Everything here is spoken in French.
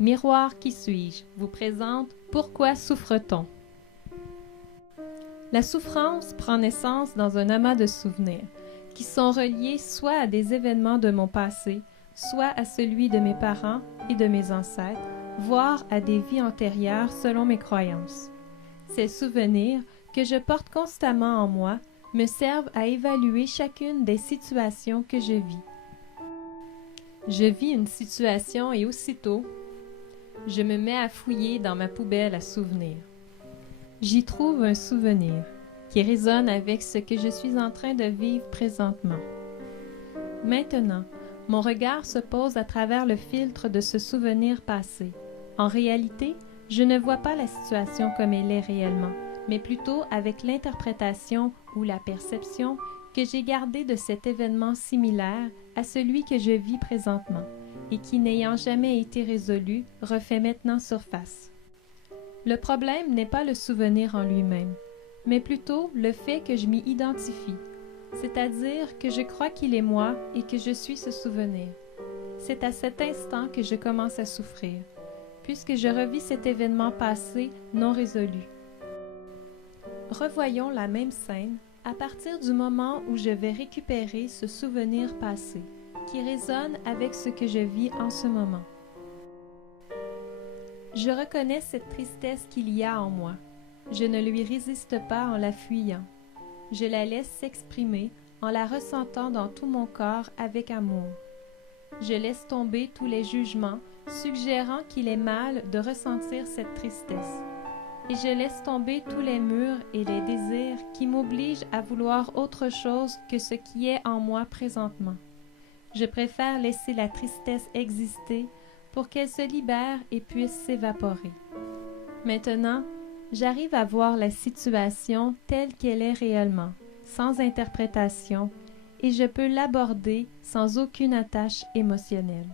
Miroir qui suis-je vous présente Pourquoi souffre-t-on? La souffrance prend naissance dans un amas de souvenirs, qui sont reliés soit à des événements de mon passé, soit à celui de mes parents et de mes ancêtres, voire à des vies antérieures selon mes croyances. Ces souvenirs, que je porte constamment en moi, me servent à évaluer chacune des situations que je vis. Je vis une situation et aussitôt, je me mets à fouiller dans ma poubelle à souvenirs. J'y trouve un souvenir qui résonne avec ce que je suis en train de vivre présentement. Maintenant, mon regard se pose à travers le filtre de ce souvenir passé. En réalité, je ne vois pas la situation comme elle est réellement, mais plutôt avec l'interprétation ou la perception que j'ai gardée de cet événement similaire à celui que je vis présentement et qui, n'ayant jamais été résolu, refait maintenant surface. Le problème n'est pas le souvenir en lui-même, mais plutôt le fait que je m'y identifie, c'est-à-dire que je crois qu'il est moi et que je suis ce souvenir. C'est à cet instant que je commence à souffrir, puisque je revis cet événement passé non résolu. Revoyons la même scène à partir du moment où je vais récupérer ce souvenir passé, qui résonne avec ce que je vis en ce moment. Je reconnais cette tristesse qu'il y a en moi. Je ne lui résiste pas en la fuyant. Je la laisse s'exprimer en la ressentant dans tout mon corps avec amour. Je laisse tomber tous les jugements suggérant qu'il est mal de ressentir cette tristesse. Et je laisse tomber tous les murs et les désirs qui m'obligent à vouloir autre chose que ce qui est en moi présentement. Je préfère laisser la tristesse exister pour qu'elle se libère et puisse s'évaporer. Maintenant, j'arrive à voir la situation telle qu'elle est réellement, sans interprétation, et je peux l'aborder sans aucune attache émotionnelle.